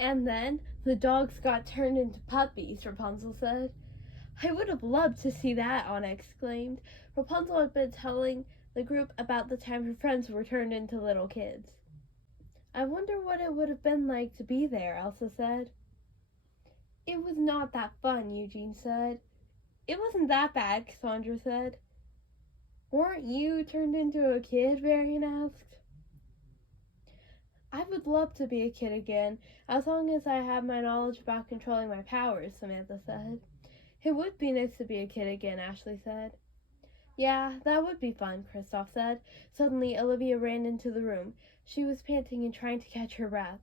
And then the dogs got turned into puppies, Rapunzel said. I would have loved to see that, Anna exclaimed. Rapunzel had been telling the group about the time her friends were turned into little kids. I wonder what it would have been like to be there, Elsa said. It was not that fun, Eugene said. It wasn't that bad, Cassandra said. Weren't you turned into a kid? Varian asked. I would love to be a kid again, as long as I have my knowledge about controlling my powers, Samantha said. It would be nice to be a kid again, Ashley said. Yeah, that would be fun, Kristoff said. Suddenly, Olivia ran into the room. She was panting and trying to catch her breath.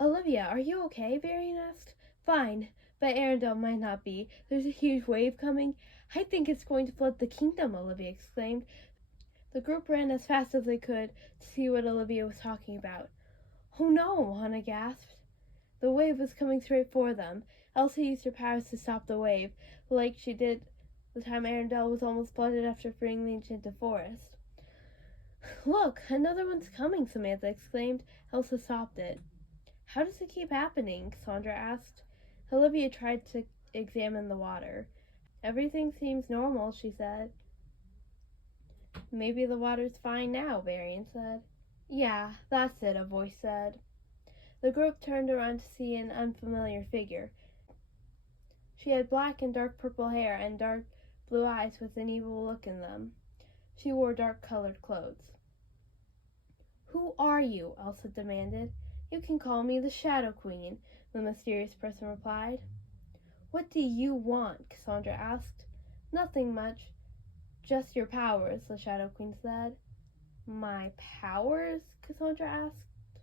Olivia, are you okay? Varian asked. Fine, but Arendelle might not be. There's a huge wave coming. I think it's going to flood the kingdom, Olivia exclaimed. The group ran as fast as they could to see what Olivia was talking about. Oh no, Hannah gasped. The wave was coming straight for them. Elsa used her powers to stop the wave, like she did the time Arendelle was almost flooded after freeing the Enchanted Forest. Look, another one's coming, Samantha exclaimed. Elsa stopped it. How does it keep happening? Cassandra asked. Olivia tried to examine the water. Everything seems normal, she said. Maybe the water's fine now, Varian said. Yeah, that's it, a voice said. The group turned around to see an unfamiliar figure. She had black and dark purple hair and dark blue eyes with an evil look in them. She wore dark-colored clothes. Who are you? Elsa demanded. You can call me the Shadow Queen, the mysterious person replied. What do you want? Cassandra asked. Nothing much. Just your powers, the Shadow Queen said. My powers? Cassandra asked.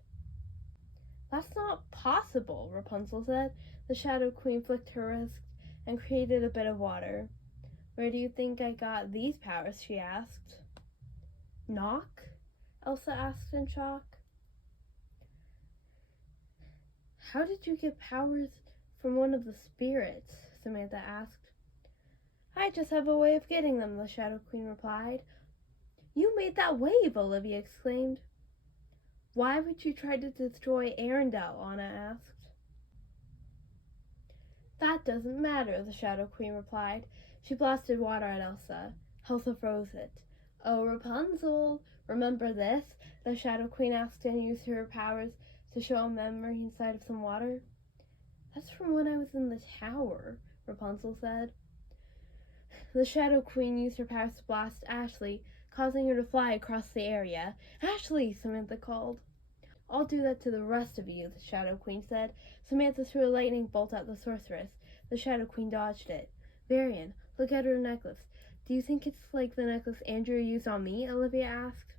That's not possible, Rapunzel said. The Shadow Queen flicked her wrist and created a bit of water. Where do you think I got these powers? She asked. Knock? Elsa asked in shock. How did you get powers from one of the spirits? Samantha asked. I just have a way of getting them, the Shadow Queen replied. You made that wave, Olivia exclaimed. Why would you try to destroy Arendelle? Anna asked. That doesn't matter, the Shadow Queen replied. She blasted water at Elsa. Elsa froze it. Oh, Rapunzel, remember this? The Shadow Queen asked and used her powers to show a memory inside of some water. That's from when I was in the tower, Rapunzel said. The Shadow Queen used her powers to blast Ashley, causing her to fly across the area. Ashley, Samantha called. I'll do that to the rest of you, the Shadow Queen said. Samantha threw a lightning bolt at the sorceress. The Shadow Queen dodged it. Varian, look at her necklace. Do you think it's like the necklace Andrew used on me? Olivia asked.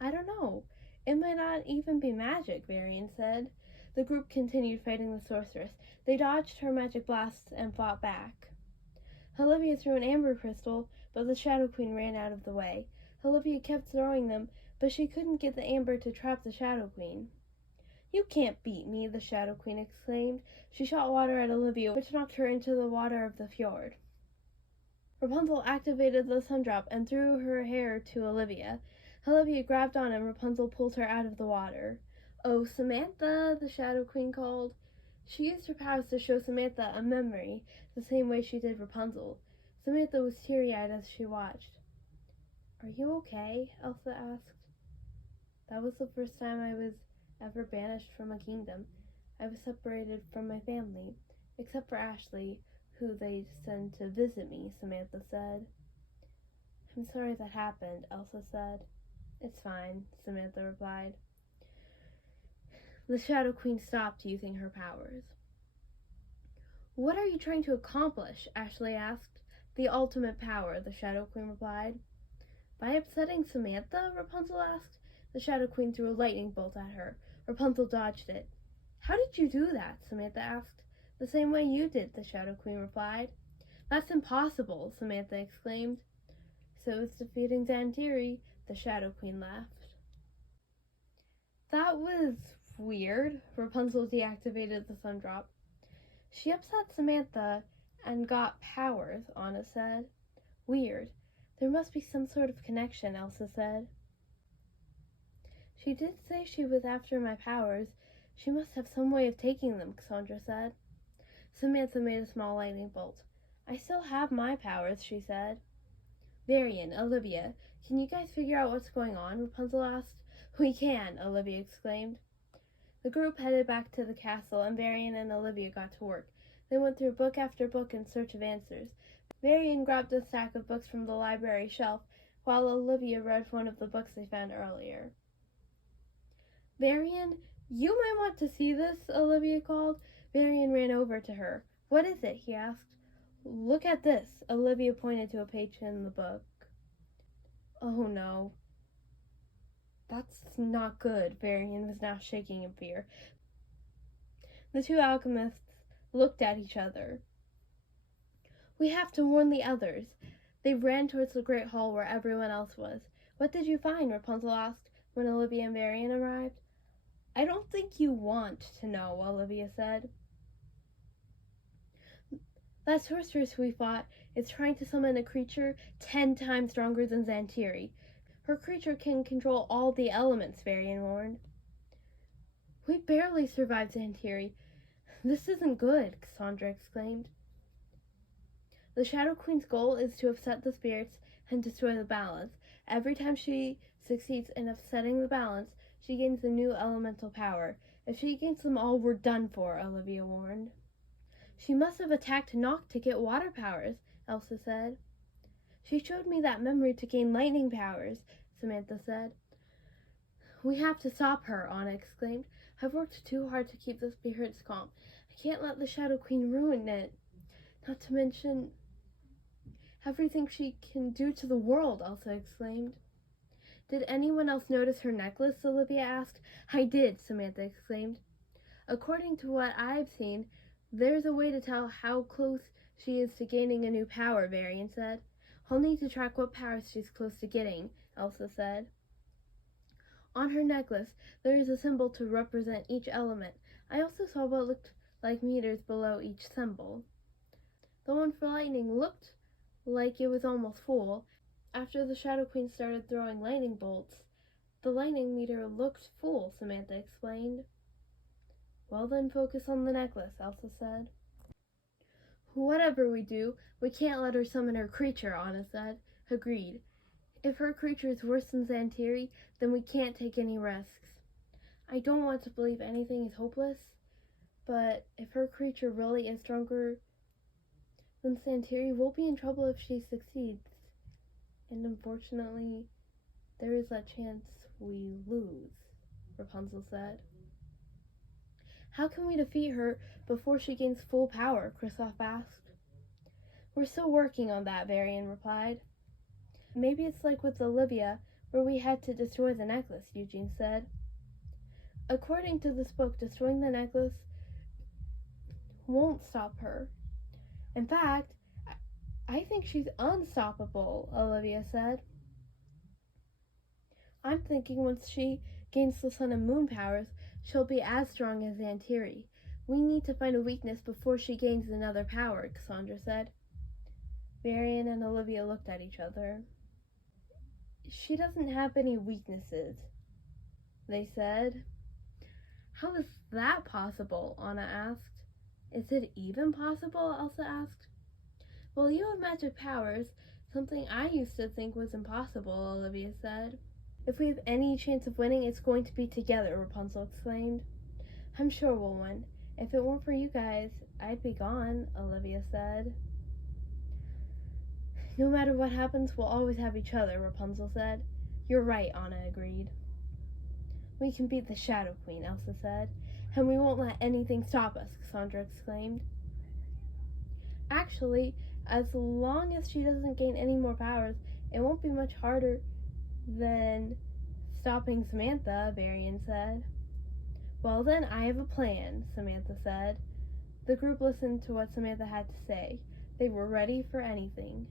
I don't know. It might not even be magic, Varian said. The group continued fighting the sorceress. They dodged her magic blasts and fought back. Olivia threw an amber crystal, but the Shadow Queen ran out of the way. Olivia kept throwing them, but she couldn't get the amber to trap the Shadow Queen. You can't beat me, the Shadow Queen exclaimed. She shot water at Olivia, which knocked her into the water of the fjord. Rapunzel activated the sundrop and threw her hair to Olivia. Olivia grabbed on and Rapunzel pulled her out of the water. Oh, Samantha, the Shadow Queen called. She used her powers to show Samantha a memory, the same way she did Rapunzel. Samantha was teary-eyed as she watched. Are you okay? Elsa asked. That was the first time I was ever banished from a kingdom. I was separated from my family, except for Ashley, who they sent to visit me, Samantha said. I'm sorry that happened, Elsa said. It's fine, Samantha replied. The Shadow Queen stopped using her powers. What are you trying to accomplish? Ashley asked. The ultimate power, the Shadow Queen replied. By upsetting Samantha? Rapunzel asked. The Shadow Queen threw a lightning bolt at her. Rapunzel dodged it. How did you do that? Samantha asked. The same way you did, the Shadow Queen replied. That's impossible, Samantha exclaimed. So it's defeating Xantiri, the Shadow Queen laughed. That was weird. Rapunzel deactivated the sundrop. She upset Samantha and got powers, Anna said. Weird. There must be some sort of connection, Elsa said. She did say she was after my powers. She must have some way of taking them, Cassandra said. Samantha made a small lightning bolt. I still have my powers, she said. Varian, Olivia, can you guys figure out what's going on? Rapunzel asked. We can, Olivia exclaimed. The group headed back to the castle, and Varian and Olivia got to work. They went through book after book in search of answers. Varian grabbed a stack of books from the library shelf, while Olivia read one of the books they found earlier. Varian, you might want to see this, Olivia called. Varian ran over to her. What is it? He asked. Look at this. Olivia pointed to a page in the book. Oh no. That's not good. Varian was now shaking in fear. The two alchemists looked at each other. We have to warn the others. They ran towards the great hall where everyone else was. What did you find? Rapunzel asked when Olivia and Varian arrived. I don't think you want to know, Olivia said. That sorceress we fought is trying to summon a creature 10 times stronger than Zantiri. Her creature can control all the elements, Varian warned. We barely survived Zantiri. This isn't good, Cassandra exclaimed. The Shadow Queen's goal is to upset the spirits and destroy the balance. Every time she succeeds in upsetting the balance, she gains a new elemental power. If she gains them all, we're done for, Olivia warned. She must have attacked Noct to get water powers, Elsa said. She showed me that memory to gain lightning powers, Samantha said. We have to stop her, Anna exclaimed. I've worked too hard to keep the spirits calm. I can't let the Shadow Queen ruin it. Not to mention everything she can do to the world, Elsa exclaimed. Did anyone else notice her necklace? Olivia asked. I did, Samantha exclaimed. According to what I've seen, there's a way to tell how close she is to gaining a new power, Varian said. I'll need to track what powers she's close to getting, Elsa said. On her necklace, there is a symbol to represent each element. I also saw what looked like meters below each symbol. The one for lightning looked like it was almost full. After the Shadow Queen started throwing lightning bolts, the lightning meter looked full, Samantha explained. Well then, focus on the necklace, Elsa said. Whatever we do, we can't let her summon her creature, Anna said. Agreed. If her creature is worse than Zantiri, then we can't take any risks. I don't want to believe anything is hopeless, but if her creature really is stronger than Zantiri, we'll be in trouble if she succeeds. And unfortunately, there is that chance we lose, Rapunzel said. How can we defeat her before she gains full power? Kristoff asked. We're still working on that, Varian replied. Maybe it's like with Olivia, where we had to destroy the necklace, Eugene said. According to this book, destroying the necklace won't stop her. In fact, I think she's unstoppable, Olivia said. I'm thinking once she gains the sun and moon powers, she'll be as strong as Zantiri. We need to find a weakness before she gains another power, Cassandra said. Varian and Olivia looked at each other. She doesn't have any weaknesses, they said. How is that possible? Anna asked. Is it even possible? Elsa asked. Well, you have magic powers, something I used to think was impossible, Olivia said. If we have any chance of winning, it's going to be together, Rapunzel exclaimed. I'm sure we'll win. If it weren't for you guys, I'd be gone, Olivia said. No matter what happens, we'll always have each other, Rapunzel said. You're right, Anna agreed. We can beat the Shadow Queen, Elsa said. And we won't let anything stop us, Cassandra exclaimed. Actually, as long as she doesn't gain any more powers, it won't be much harder than stopping Samantha, Varian said. Well then, I have a plan, Samantha said. The group listened to what Samantha had to say. They were ready for anything.